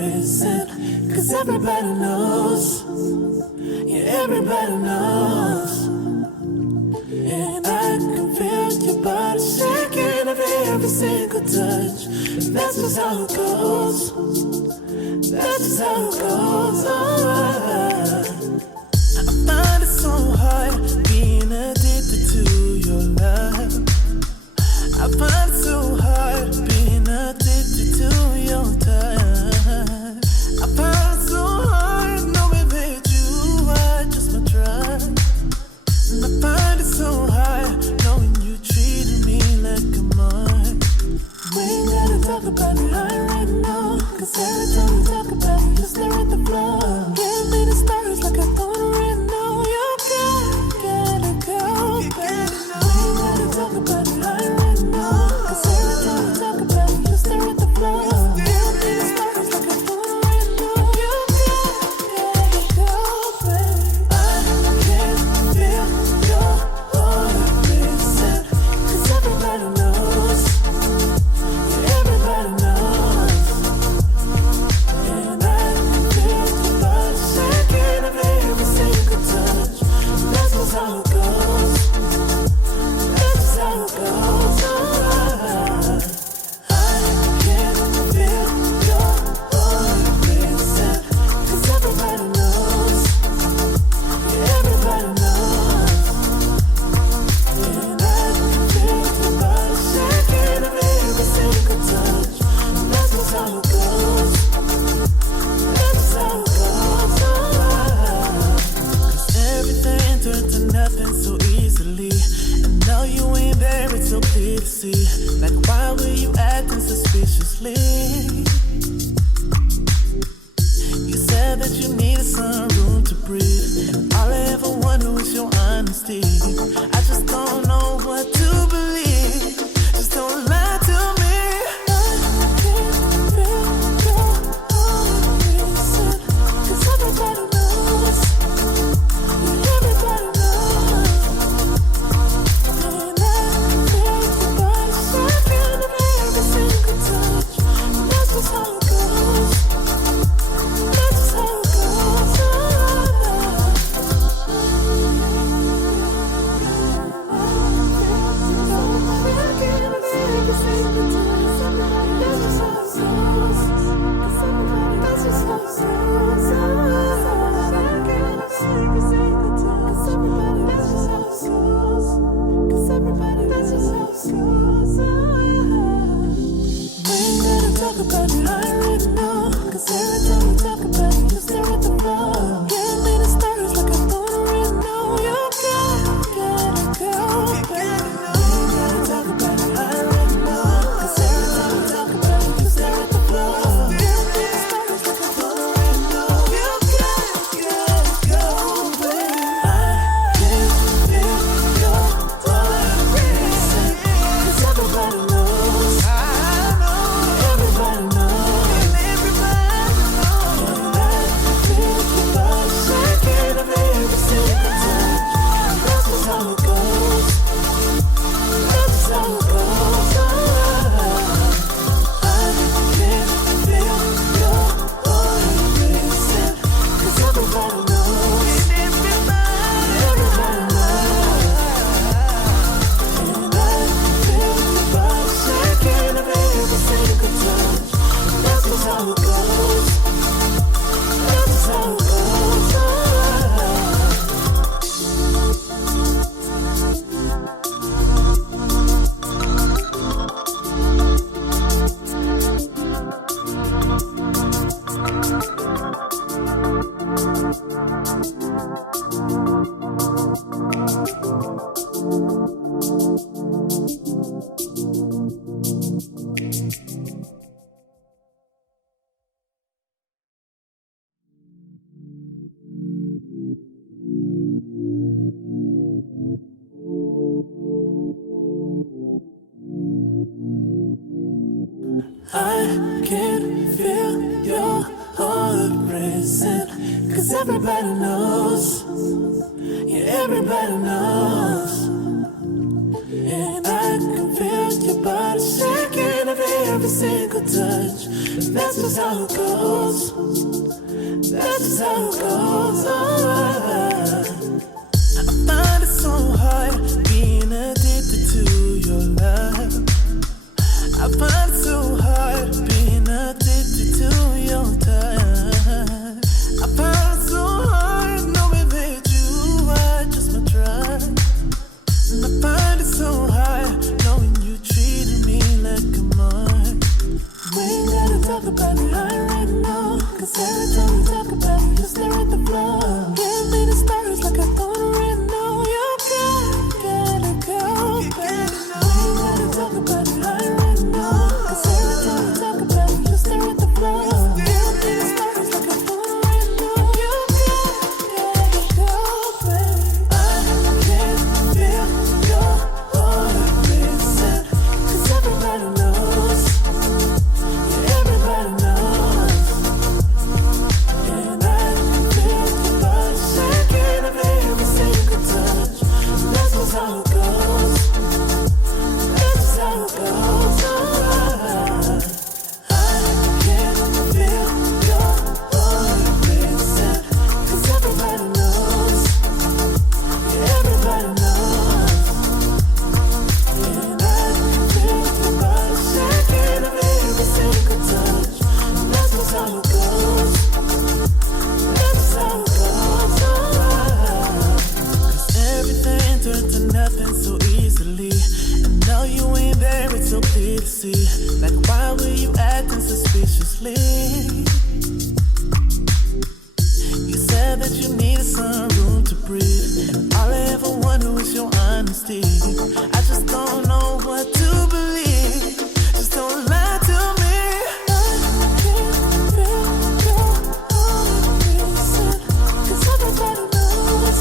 racing, 'cause everybody knows, yeah, everybody knows. And I can feel your body shaking every single touch. That's just how it goes. That's just how it goes. I find it so hard being addicted to your love. I find it so hard being addicted to your touch. I find it so hard knowing that you are just my drug. And I find it so hard knowing you treated me like a mark. We ain't gotta talk about it right now, 'cause every time we talk about it, you stare at the floor. Give me the stars like I thought right now. You gotta go, baby. We ain't gotta talk about it right now, 'cause every time we talk about it, you stare at the floor. Give me the stars like I thought right now. You gotta go, baby. I can feel your heart racing, 'cause everybody knows. Everybody knows, and I can feel your body shaking every single touch. That's just how it goes. That's just how it goes. I can feel your heart racing, 'cause everybody knows. Everybody knows, and I can feel your body shaking every single touch. That's just how it goes. That's just how it goes. 'Cause everything turned to nothing so easily, and now you ain't there, it's so clear to see. Like, why were you acting suspiciously? You said that you needed some room to breathe, and all I ever wanted was your honesty. I just don't know what to believe. Just don't lie to me. I can feel your heart racing, 'cause everybody knows. Everybody knows. And I can feel your body shaking every single touch. That's just how it goes. That's just how it goes. I can feel your heart racing, 'cause everybody knows. Yeah, everybody knows. And I can feel your body shaking every single touch. That's just how it goes. That's just how it goes. I find it so hard being addicted to your love. I find it so hard being addicted to your touch. I find it so hard knowing that you are just my drug. And I find it so hard knowing you treated me like a mark. We ain't gotta talk about it right now, 'cause every time we talk about it, you stare at the floor. Give me the stars like I thought right now. You gotta go, baby. We ain't gotta talk about it right now, 'cause every time we talk about it, you stare at the floor. Give me the stars like I thought right now. You gotta go, baby. I can feel your heart racing, 'cause everybody knows. Everybody knows, and I can feel your body shaking of every single touch. That's just how it goes. That's just how it goes. I can feel your heart racing, 'cause everybody knows. Everybody knows, and I can feel your body shaking of every single touch. That's just how it goes. That's just how it goes. 'Cause everything turned to nothing so easily. And now you ain't there, it's so clear to see. Like, why were you acting suspiciously? You said that you needed some room to breathe, and all I ever wanted was your honesty. I just don't know what to believe. Just don't lie to me. I can feel your heart racing, 'cause everybody knows.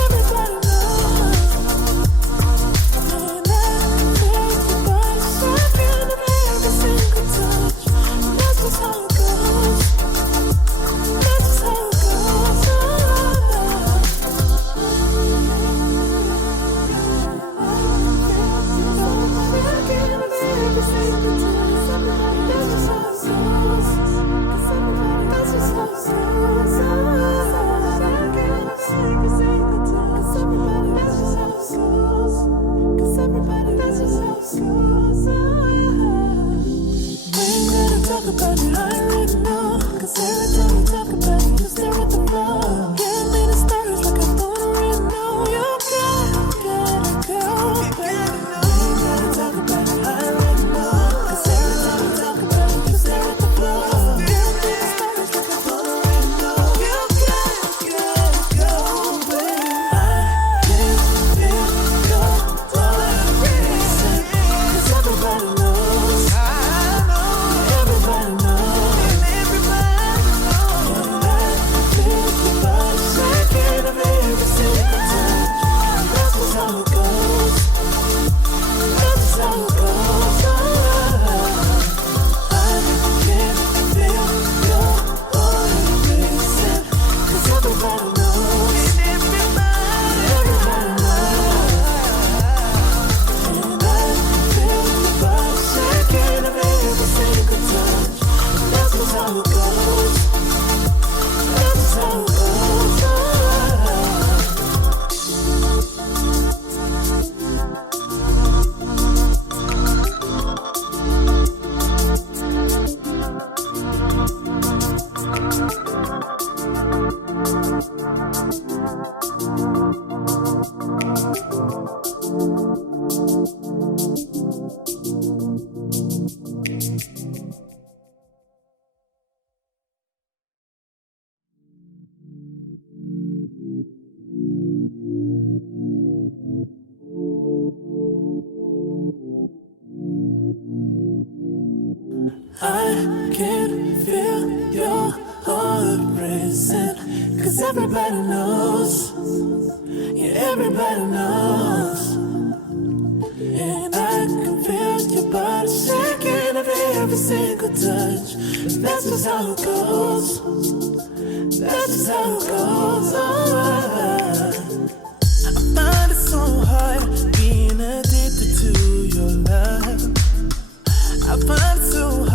Everybody knows. And I can feel your body shaking of every single touch. That's just how it goes. That's just how it goes. I can feel your heart racing, 'cause everybody knows. Yeah, everybody knows. And I can feel your body shaking of every single touch. That's just how it goes. That's just how it goes.